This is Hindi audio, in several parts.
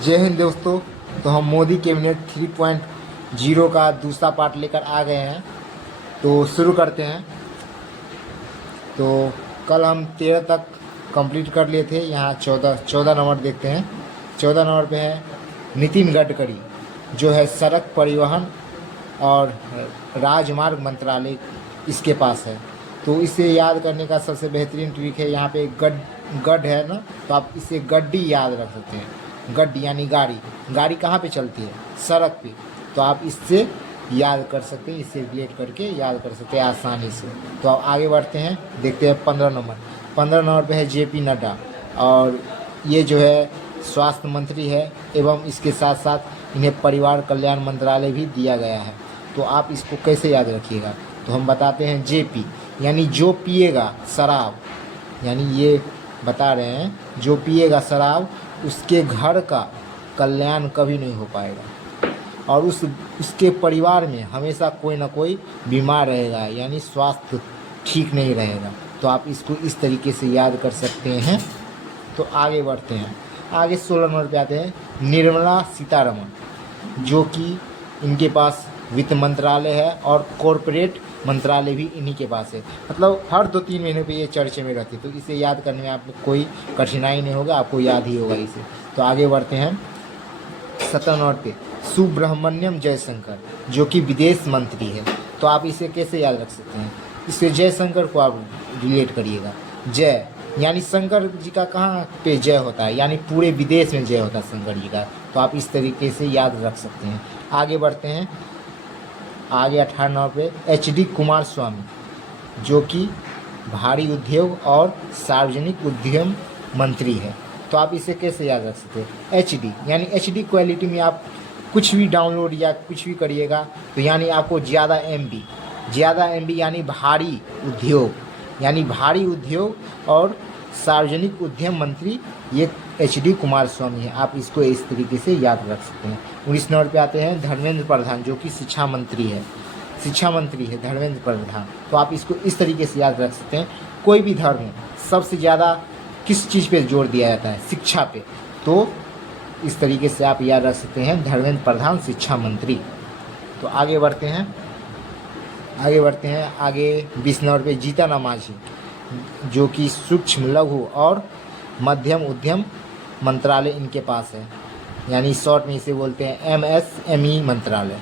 जय हिंद दोस्तों। तो हम मोदी कैबिनेट 3.0 का दूसरा पार्ट लेकर आ गए हैं। तो शुरू करते हैं। तो कल हम 13 तक कंप्लीट कर लिए थे। यहाँ 14 नंबर देखते हैं। 14 नंबर पे है नितिन गडकरी, जो है सड़क परिवहन और राजमार्ग मंत्रालय इसके पास है। तो इसे याद करने का सबसे बेहतरीन ट्रिक है, यहाँ पे गड है ना, तो आप इसे गड्डी याद रख सकते हैं। गड्डी यानी गाड़ी। गाड़ी कहाँ पे चलती है? सड़क पे। तो आप इससे याद कर सकते हैं, इससे रिलेट करके याद कर सकते हैं आसानी से। तो अब आगे बढ़ते हैं, देखते हैं 15 नंबर। 15 नंबर पे है JP नड्डा, और ये जो है स्वास्थ्य मंत्री है, एवं इसके साथ साथ इन्हें परिवार कल्याण मंत्रालय भी दिया गया है। तो आप इसको कैसे याद रखिएगा? तो हम बताते हैं JP यानी जो पिएगा शराब, यानी ये बता रहे हैं जो पिएगा शराब उसके घर का कल्याण कभी नहीं हो पाएगा, और उसके परिवार में हमेशा कोई ना कोई बीमार रहेगा, यानी स्वास्थ्य ठीक नहीं रहेगा। तो आप इसको इस तरीके से याद कर सकते हैं। तो आगे बढ़ते हैं। आगे 16 नंबर पे आते हैं निर्मला सीतारमण, जो कि इनके पास वित्त मंत्रालय है और कॉरपोरेट मंत्रालय भी इन्हीं के पास है। मतलब हर 2-3 महीने पे ये चर्चे में रहती है। तो इसे याद करने में आपको कोई कठिनाई नहीं होगा, आपको याद ही होगा इसे। तो आगे बढ़ते हैं 17 नंबर पे सुब्रह्मण्यम जयशंकर, जो कि विदेश मंत्री है। तो आप इसे कैसे याद रख सकते हैं? इससे जयशंकर को आप रिलेट करिएगा। जय यानी शंकर जी का कहाँ पे जय होता है, यानी पूरे विदेश में जय होता है शंकर जी का। तो आप इस तरीके से याद रख सकते हैं। आगे बढ़ते हैं। आगे 18 नंबर पे HD कुमार स्वामी, जो कि भारी उद्योग और सार्वजनिक उद्यम मंत्री है। तो आप इसे कैसे याद रख सकते हैं? HD यानी HD क्वालिटी में आप कुछ भी डाउनलोड या कुछ भी करिएगा, तो यानी आपको ज़्यादा MB यानी भारी उद्योग, यानी भारी उद्योग और सार्वजनिक उद्यम मंत्री ये HD कुमार स्वामी है। आप इसको इस तरीके से याद रख सकते हैं। 19 नंबर पे आते हैं धर्मेंद्र प्रधान, जो कि शिक्षा मंत्री है धर्मेंद्र प्रधान। तो आप इसको इस तरीके से याद रख सकते हैं। कोई भी धर्म हो, सबसे ज़्यादा किस चीज़ पे जोर दिया जाता है? शिक्षा पे। तो इस तरीके से आप याद रख सकते हैं धर्मेंद्र प्रधान शिक्षा मंत्री। तो आगे बढ़ते हैं। आगे 20 नंबर पे जीतन राम मांझी, जो कि सूक्ष्म लघु और मध्यम उद्यम मंत्रालय इनके पास है, यानी शॉर्ट में इसे बोलते हैं MSME मंत्रालय।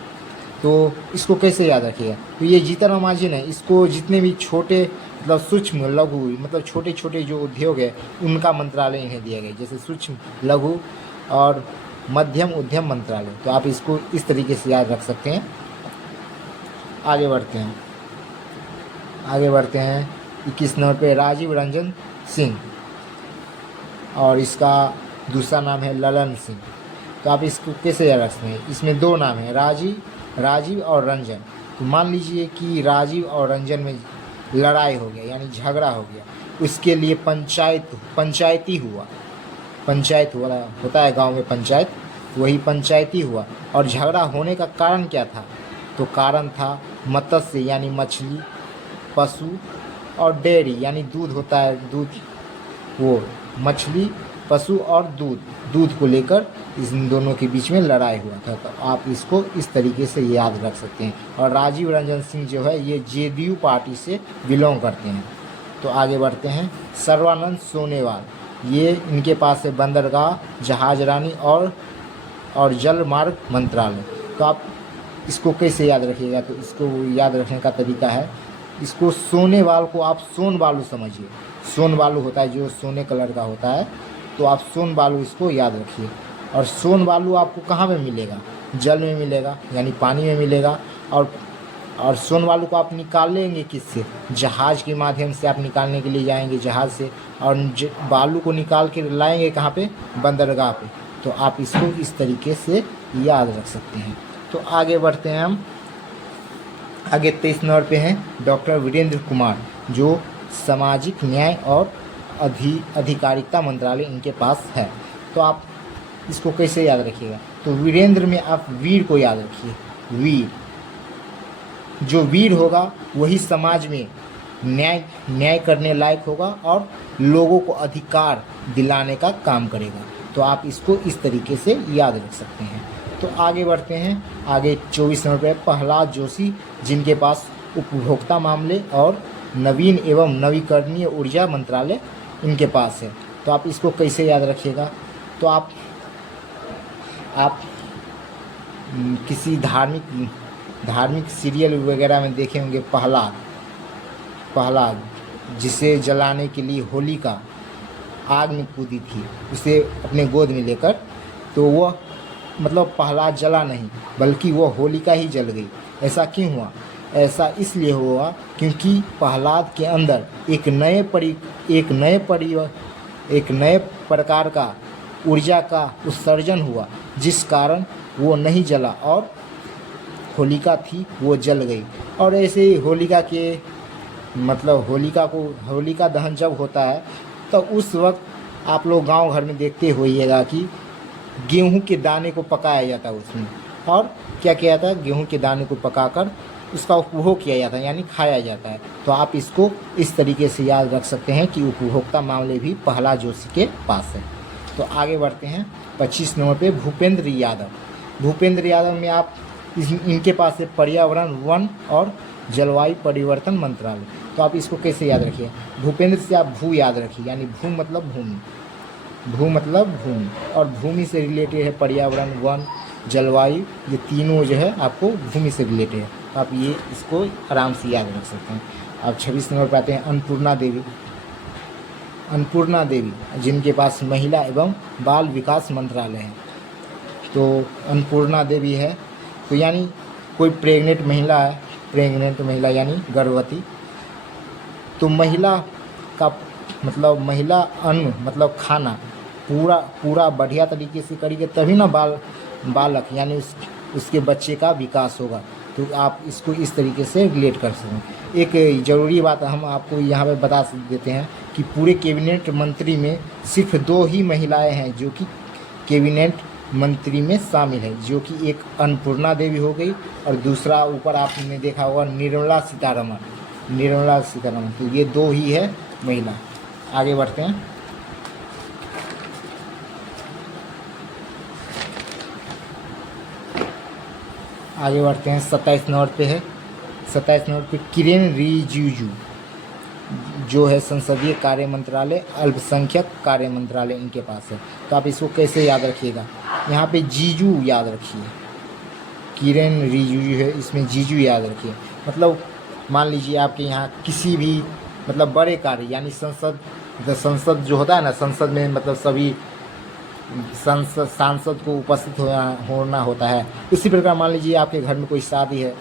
तो इसको कैसे याद रखिएगा? तो ये जीतन राम मांझी ने इसको जितने भी छोटे मतलब सूक्ष्म लघु मतलब छोटे छोटे जो उद्योग है उनका मंत्रालय इन्हें दिया गया, जैसे सूक्ष्म लघु और मध्यम उद्यम मंत्रालय। तो आप इसको इस तरीके से याद रख सकते हैं। आगे बढ़ते हैं 21 नंबर पे राजीव रंजन सिंह, और इसका दूसरा नाम है ललन सिंह। तो आप इसको कैसे याद रख सकते हैं? इसमें 2 नाम हैं, राजीव और रंजन। तो मान लीजिए कि राजीव और रंजन में लड़ाई हो गया, यानी झगड़ा हो गया, उसके लिए पंचायत हुआ होता है गांव में पंचायत, वही पंचायती हुआ। और झगड़ा होने का कारण क्या था? तो कारण था मत्स्य यानी मछली, पशु और डेयरी यानी दूध होता है, वो मछली, पशु और दूध को लेकर इन दोनों के बीच में लड़ाई हुआ था। तो आप इसको इस तरीके से याद रख सकते हैं। और राजीव रंजन सिंह जो है ये JDU पार्टी से बिलोंग करते हैं। तो आगे बढ़ते हैं। सर्बानंद सोनोवाल, ये इनके पास है बंदरगाह, जहाजरानी और जल मार्ग मंत्रालय। तो आप इसको कैसे याद रखिएगा? तो इसको याद रखने का तरीका है, इसको सोनेवाल को आप सोन बालू समझिए। सोन बालू होता है जो सोने कलर का होता है, तो आप सोन बालू इसको याद रखिए। और सोन बालू आपको कहाँ में मिलेगा? जल में मिलेगा, यानी पानी में मिलेगा। और सोन बालू को आप निकाल लेंगे किससे? जहाज़ के माध्यम से आप निकालने के लिए जाएंगे जहाज़ से, और बालू को निकाल के लाएंगे कहाँ पे? बंदरगाह पे। तो आप इसको इस तरीके से याद रख सकते हैं। तो आगे बढ़ते हैं हम। आगे 23 नंबर पे हैं डॉक्टर वीरेंद्र कुमार, जो सामाजिक न्याय और अधिकारिता मंत्रालय इनके पास है। तो आप इसको कैसे याद रखिएगा? तो वीरेंद्र में आप वीर को याद रखिए। वीर, जो वीर होगा वही समाज में न्याय करने लायक होगा और लोगों को अधिकार दिलाने का काम करेगा। तो तो आप इसको इस तरीके से याद रख सकते हैं। तो आगे बढ़ते हैं। आगे 24 नंबर पे प्रहलाद जोशी, जिनके पास उपभोक्ता मामले और नवीन एवं नवीकरणीय ऊर्जा मंत्रालय इनके पास है। तो आप इसको कैसे याद रखिएगा? तो आप किसी धार्मिक सीरियल वगैरह में देखे होंगे प्रहलाद जिसे जलाने के लिए होलिका आग में कूदी थी, उसे अपने गोद में लेकर। तो वह मतलब प्रहलाद जला नहीं, बल्कि वो होलिका ही जल गई। ऐसा क्यों हुआ? ऐसा इसलिए हुआ क्योंकि प्रहलाद के अंदर एक नए प्रकार का ऊर्जा का उत्सर्जन हुआ, जिस कारण वो नहीं जला और होलिका थी वो जल गई। और ऐसे ही होलिका दहन जब होता है तो उस वक्त आप लोग गांव घर में देखते होइएगा कि गेहूं के दाने को पकाया जाता है उसमें, और क्या किया जाता है, गेहूं के दाने को पकाकर उसका उपभोग किया जाता है, यानी खाया जाता है। तो आप इसको इस तरीके से याद रख सकते हैं कि उपभोक्ता मामले भी प्रहलाद जोशी के पास है। तो आगे बढ़ते हैं 25 नंबर पे भूपेंद्र यादव में आप इनके पास है पर्यावरण, वन और जलवायु परिवर्तन मंत्रालय। तो आप इसको कैसे याद रखिए? भूपेंद्र से आप भू याद रखिए, यानी भू मतलब भूमि, और भूमि से रिलेटेड है पर्यावरण, वन, जलवायु, ये तीनों जो है आपको भूमि से रिलेटेड है। तो आप ये इसको आराम से याद रख सकते हैं। अब 26 नंबर पर आते हैं अन्नपूर्णा देवी, जिनके पास महिला एवं बाल विकास मंत्रालय है। तो अन्नपूर्णा देवी है, तो यानी कोई प्रेग्नेंट महिला यानी गर्भवती। तो महिला का मतलब महिला अन्न मतलब खाना पूरा बढ़िया तरीके से करेंगे तभी ना बालक यानी उसके बच्चे का विकास होगा। तो आप इसको इस तरीके से रिलेट कर सकते हैं। एक ज़रूरी बात हम आपको यहाँ पे बता देते हैं कि पूरे कैबिनेट मंत्री में सिर्फ 2 ही महिलाएं हैं जो कि कैबिनेट मंत्री में शामिल है, जो कि एक अन्नपूर्णा देवी हो गई और दूसरा ऊपर आपने देखा होगा निर्मला सीतारमण। तो ये 2 ही है महिला। आगे बढ़ते हैं। आगे बढ़ते हैं 27 नंबर पे किरेन रिजिजू, जो है संसदीय कार्य मंत्रालय, अल्पसंख्यक कार्य मंत्रालय इनके पास है। तो आप इसको कैसे याद रखिएगा? यहाँ पे जीजू याद रखिए, किरेन रिजिजू है, इसमें जीजू याद रखिए। मतलब मान लीजिए आपके यहाँ किसी भी मतलब बड़े कार्य यानी संसद जो होता है ना, संसद में मतलब सभी सांसद को उपस्थित होना होता है। इसी प्रकार मान लीजिए आपके घर में कोई शादी है,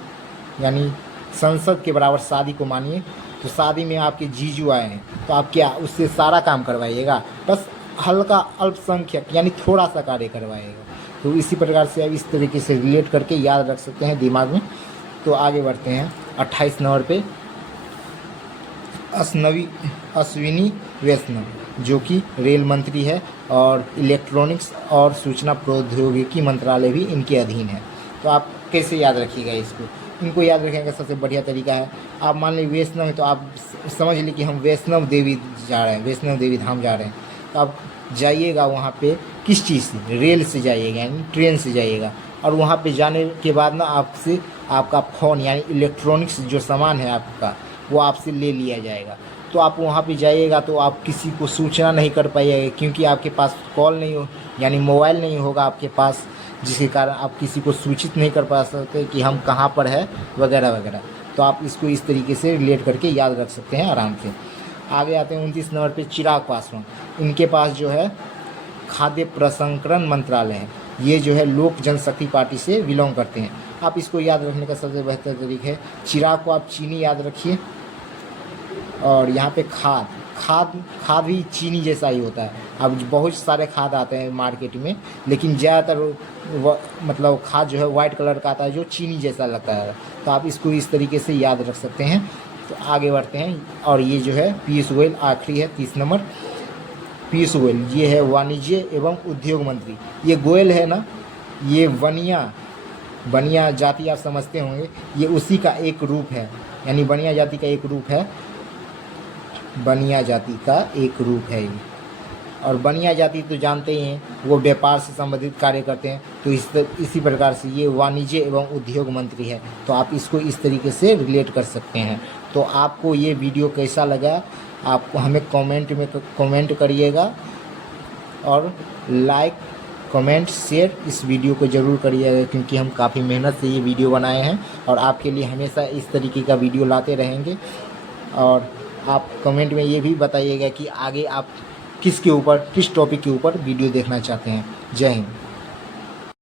यानी संसद के बराबर शादी को मानिए। तो शादी में आपके जीजू आए हैं, तो आप क्या उससे सारा काम करवाइएगा? बस हल्का अल्पसंख्यक यानी थोड़ा सा कार्य करवाइएगा। तो इसी प्रकार से आप इस तरीके से रिलेट करके याद रख सकते हैं दिमाग में। तो आगे बढ़ते हैं 28 नंबर पे अश्विनी वैष्णव, जो कि रेल मंत्री है और इलेक्ट्रॉनिक्स और सूचना प्रौद्योगिकी मंत्रालय भी इनके अधीन है। तो आप कैसे याद रखिएगा इसको? इनको याद रखने का सबसे बढ़िया तरीका है, आप मान लीजिए वैष्णव है तो आप समझ लीजिए कि हम वैष्णव देवी धाम जा रहे हैं। तो आप जाइएगा वहाँ पे किस चीज़ से? रेल से जाइएगा, यानी ट्रेन से जाइएगा। और वहाँ पे जाने के बाद ना आपसे आपका फ़ोन यानी इलेक्ट्रॉनिक्स जो सामान है आपका, वो आपसे ले लिया जाएगा। तो आप वहाँ पे जाइएगा तो आप किसी को सूचना नहीं कर पाइएगा, क्योंकि आपके पास कॉल नहीं हो यानी मोबाइल नहीं होगा आपके पास, जिसके कारण आप किसी को सूचित नहीं कर पा सकते कि हम कहाँ पर है वगैरह वगैरह। तो आप इसको इस तरीके से रिलेट करके याद रख सकते हैं आराम से। आगे आते हैं 29 नंबर पे चिराग पासवान, इनके पास जो है खाद्य प्रसंस्करण मंत्रालय है। ये जो है लोक जनशक्ति पार्टी से बिलोंग करते हैं। आप इसको याद रखने का सबसे बेहतर तरीका है, चिराग को आप चीनी याद रखिए, और यहाँ पे खाद भी चीनी जैसा ही होता है। अब बहुत सारे खाद आते हैं मार्केट में, लेकिन ज़्यादातर मतलब खाद जो है वाइट कलर का आता है जो चीनी जैसा लगता है। तो आप इसको इस तरीके से याद रख सकते हैं। तो आगे बढ़ते हैं, और ये जो है पीयूष गोयल आखिरी है 30 नंबर। पीयूष गोयल ये है वाणिज्य एवं उद्योग मंत्री। ये गोयल है ना, ये बनिया जाति आप समझते होंगे, ये उसी का एक रूप है, यानी बनिया जाति का एक रूप है, बनिया जाति का एक रूप है ये। और बनिया जाति तो जानते ही हैं, वो व्यापार से संबंधित कार्य करते हैं। तो इसी प्रकार से ये वाणिज्य एवं उद्योग मंत्री है, तो आप इसको इस तरीके से रिलेट कर सकते हैं। तो आपको ये वीडियो कैसा लगा, आपको हमें कमेंट करिएगा, और लाइक कमेंट शेयर इस वीडियो को ज़रूर करिएगा, क्योंकि हम काफ़ी मेहनत से ये वीडियो बनाए हैं और आपके लिए हमेशा इस तरीके का वीडियो लाते रहेंगे। और आप कमेंट में ये भी बताइएगा कि आगे आप किस टॉपिक के ऊपर वीडियो देखना चाहते हैं। जय हिंद।